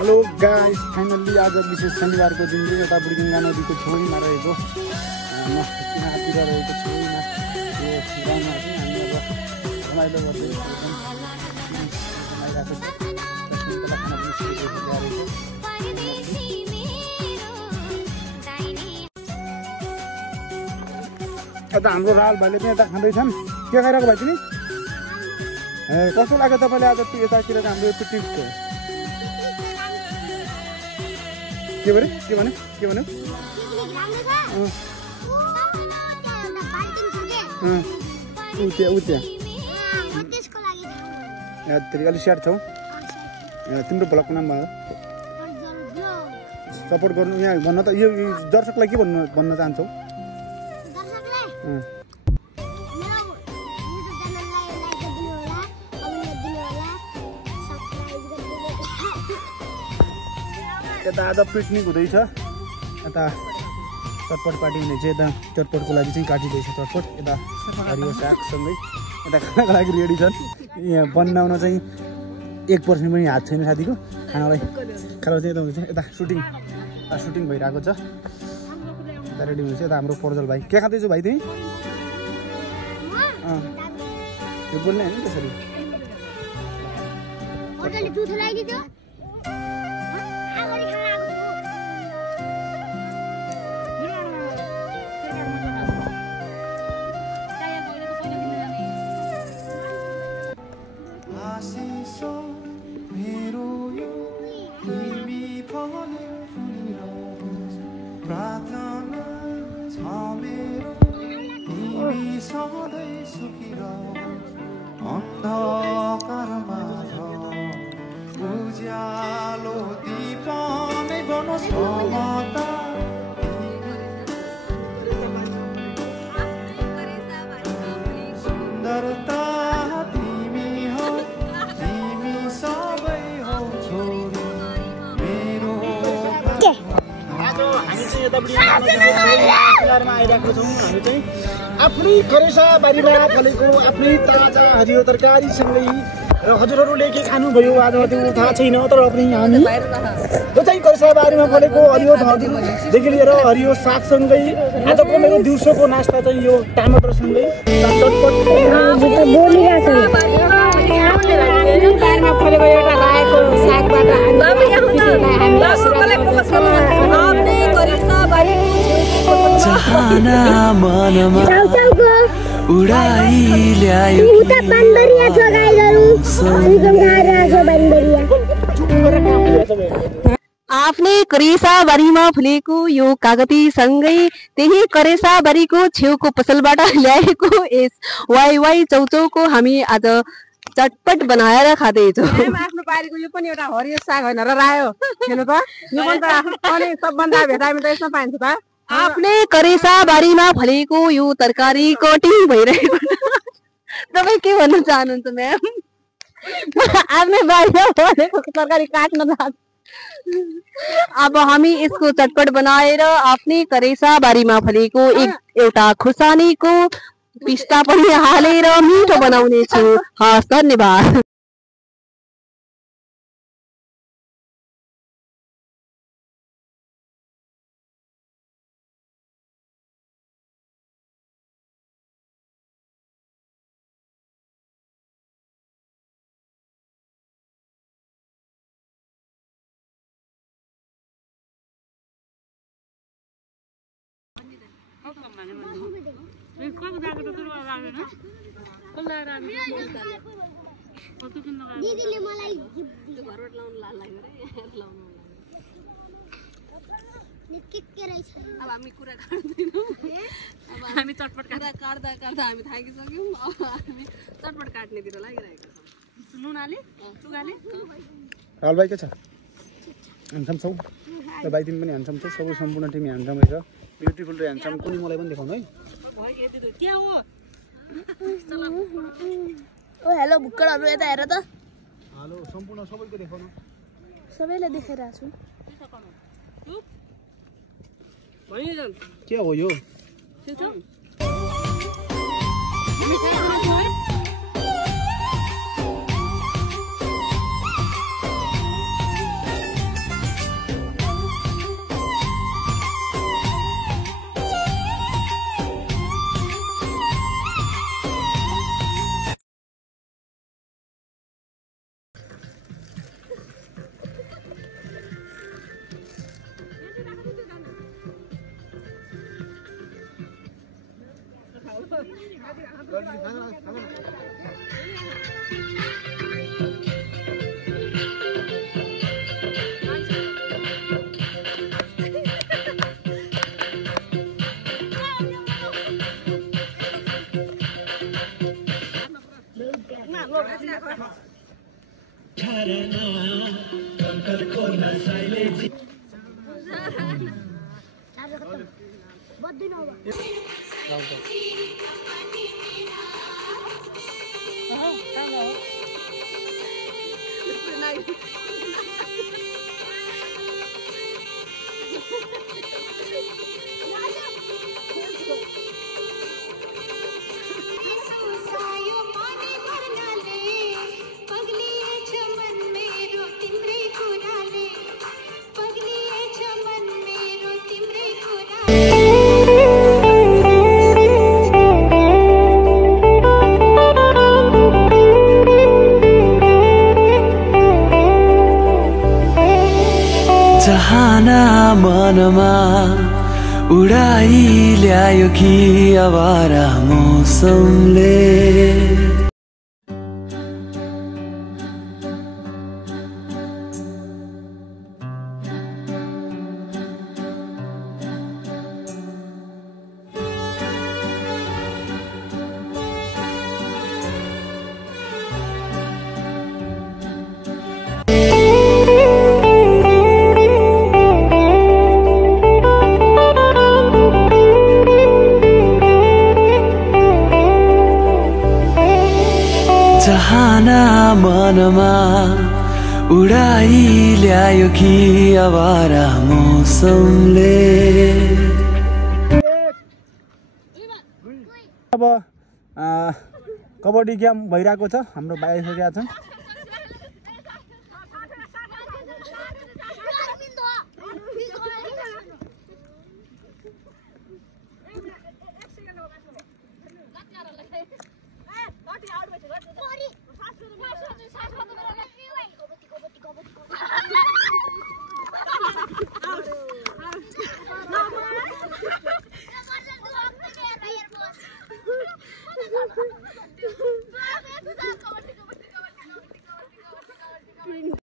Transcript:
Hello guys, finally आज विशेष शनिबारको दिन चाहिँ यता बुढीगङ्गा नदीको छेउमा रहेको त्यहाँतिर रहेको छेउमा यो गाउँमा चाहिँ हामी अब रमाइलो गर्दै यता हाम्रो राल भाइले चाहिँ यता खाँदैछन्। के खाइरहेको भाइ तिमी? ए कस्तो लाग्यो तपाईँले आज यतातिर हाम्रो यो टिप्सको? के भन्यो? अलिक स्याहार छौ। तिम्रो भ्लगको नाम भयो सपोर्ट गर्नु। यहाँ भन्न त यो दर्शकलाई के भन्न चाहन्छौ? यता आज पिकनिक हुँदैछ। यता चटपट पार्टी हुँदैछ। यता चटपटको लागि चाहिँ काटिँदैछ चटपट। यता हरियो सागसँगै यता खानाको लागि रेडी छन्। यहाँ बनाउन चाहिँ 1% पनि हात छैन साथीको। खानालाई खाना चाहिँ यता हुँदैछ। यता सुटिङ भइरहेको छ। यता रेडी हुँदैछ। यता हाम्रो पर्जल भाइ के खाँदैछु भाइ तिमी? यो बोल्ने होइन त्यसरी। आइरहेको छौँ। हामी चाहिँ आफ्नै करेसा बारीमा फलेको आफ्नै ताजा हरियो तरकारीसँगै हजुरहरूले के खानुभयो आज त्यो थाहा छैन। तर पनि हामी जो चाहिँ करेसा बारीमा फलेको हरियो धरतीदेखि लिएर हरियो सागसँगै आजको मेरो दिउँसोको नास्ता चाहिँ यो टमाटरसँगै आफ्नै करेसाबारीमा फुलेको यो कागतीसँगै त्यही करेसाबारीको छेउको पसलबाट ल्याएको यस वाइ चौचौको हामी आज चटपट बनाएर खाँदैछौँ। आफ्नो बारीको यो पनि एउटा हरियो साग होइन र रायो हेर्नु त। यो पनि त सबभन्दा भेटामिन त यसमा पाइन्छ त। आफ्नै करेसाबारीमा फलेको यो तरकारी कटिङ भइरहेको। तपाईँ के भन्न चाहनुहुन्छ म्याम? आफ्नै बारीमा फलेको तरकारी काट्न लाग्छ। अब हामी यसको चटपट बनाएर आफ्नै करेसाबारीमा फलेको एउटा खुर्सानीको पिस्ता पनि हालेर मिठो बनाउने छु। हस्, धन्यवाद। दिदीले मलाई घरबाट लाउन के रहेछ। अब हामी कुरा गर्दैनौँ। अब हामी चटपट काट्दा हामी थाकिसक्यौँ। अब हामी चटपट काट्नेतिर लागिरहेको छौँ। नुनाले सुगाले राहुल भाइ के छ? ह्यान्डसम छौ र भाइ तिमी पनि ह्यान्डसम छौ। सबै सम्पूर्ण टिम ह्यान्डसम रहेछ। ब्युटिफुल र ह्यान्डसम कुनै मलाई पनि देखाउनु है। ओ हेलो भुक्कडहरु यता हेर त। हेलो सम्पूर्ण सबैको देखाउनु। सबैले देखाइरहेको छु। के हो यो? चाहना मनमा उडाई ल्यायो कि आवारा मौसमले चाहना मनमा उडाई ल्यायो कि आवारा मौसमले अब कबड्डी गेम भइरहेको छ हाम्रो भाइ आइसकेका छन्